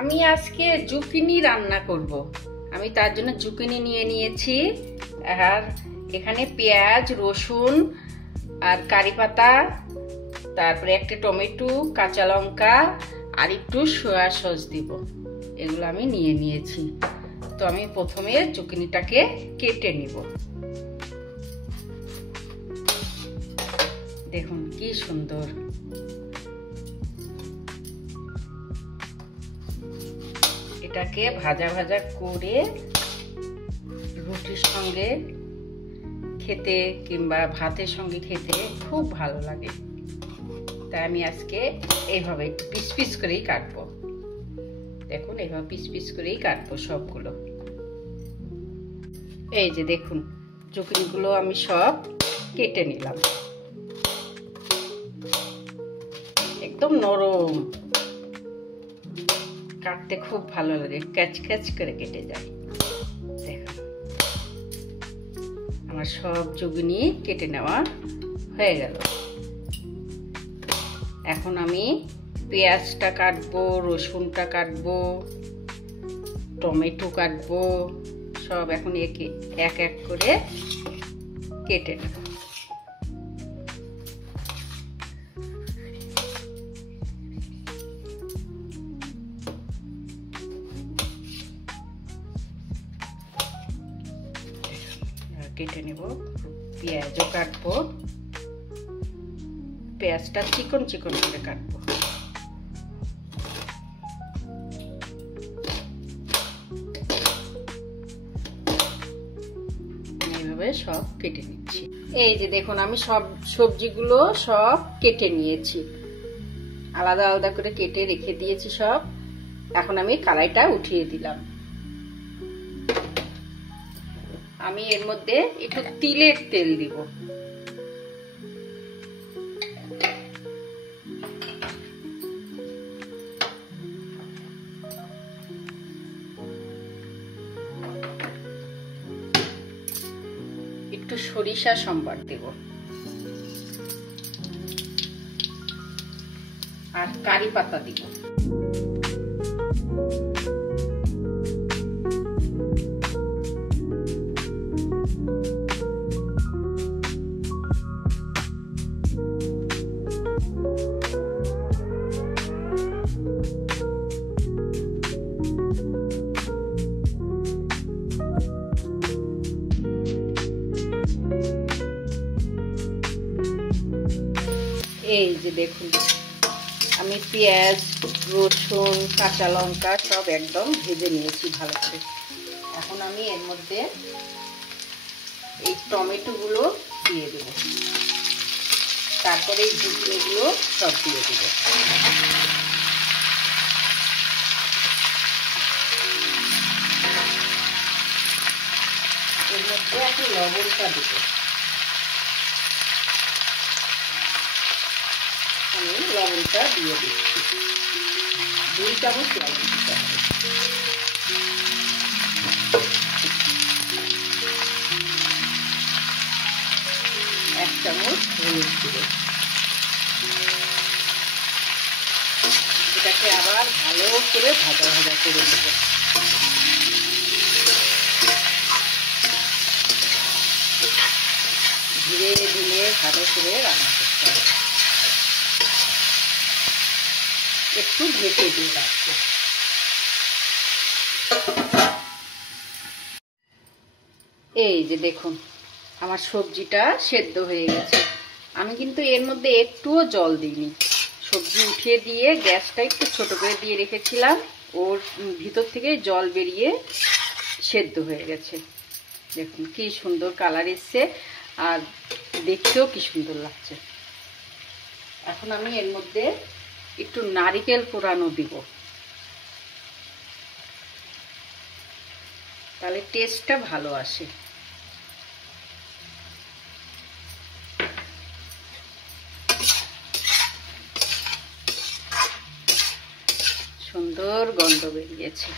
আমি আজকে জুকিনি রান্না করব। আমি তার জন্য জুকিনি নিয়ে নিয়েছি, আর এখানে পেঁয়াজ, রসুন আর কারি পাতা, তারপরে একটা টমেটো, কাঁচা লঙ্কা আর একটু সয়া সস দিব। এগুলো আমি নিয়ে নিয়েছি। তো আমি প্রথমে জুকিনিটাকে কেটে নিব। দেখুন কি সুন্দর। এটাকে ভাজা ভাজা করে রুটির সঙ্গে খেতে কিংবা ভাতের সঙ্গে খেতে খুব ভালো লাগে। তাই আমি আজকে এইভাবে একটু পিস পিস করেই কাটবো। দেখুন এইভাবে পিস পিস করেই কাটবো সবগুলো। এই যে দেখুন জুকিনিগুলো আমি সব কেটে নিলাম। একদম নরম, কাটতে খুব ভালো লাগে, ক্যাচ ক্যাচ করে কেটে যায়। দেখুন আমার সব জুকিনি কেটে নেওয়া হয়ে গেল। এখন আমি পেঁয়াজটা কাটবো, রসুনটা কাটবো, টমেটো কাটবো, সব এখন এক এক করে কেটে নেব। কেটে নেব। পেঁয়াজও কাটবো, পেঁয়াজটা চিকন চিকন করে কাটবো। এইভাবে সব কেটে নিচ্ছি। এই যে দেখুন আমি সব সবজিগুলো সব কেটে নিয়েছি, আলাদা আলাদা করে কেটে রেখে দিয়েছি সব। এখন আমি কড়াইটা উঠিয়ে দিলাম। আমি এর মধ্যে একটু তিলের তেল দিব। একটু সরিষা সম্বার দেব আর কারি পাতা দিব। এই যে দেখুন আমি পেঁয়াজ, রসুন, কাঁচা লঙ্কা সব একদম ভেজে নিয়েছি ভালো করে। এখন আমি এর মধ্যে এই টমেটোগুলো দিয়ে দেব, তারপরে এই জুকিনিগুলো সব দিয়ে দেব। এর মধ্যে একটু লবণটা দেব। আমি লবণটা দিয়ে দিচ্ছি, 2 চামচ লবণ দিতে হবে। এক চামচ হলুদ দিব। এটাকে আবার ভালো করে ভাজা ভাজা করে দেব। ধীরে ধীরে ভালো করে রান্না করতে হবে। একটু ঢেকে দিয়ে রাখবো। এই যে দেখুন আমার সবজিটা সেদ্ধ হয়ে গেছে। আমি কিন্তু এর মধ্যে একটুও জল দিইনি। সবজি উঠিয়ে দিয়ে গ্যাসটা একটু ছোট করে দিয়ে রেখেছিলাম, ওর ভিতর থেকে জল বেরিয়ে সেদ্ধ হয়ে গেছে। দেখুন কি সুন্দর কালার এসছে, আর দেখতেও কি সুন্দর লাগছে। এখন আমি এর মধ্যে একটু নারকেল কোরানো দিব, তাহলে টেস্টটা ভালো আসে। সুন্দর গন্ধ বেরিয়েছে।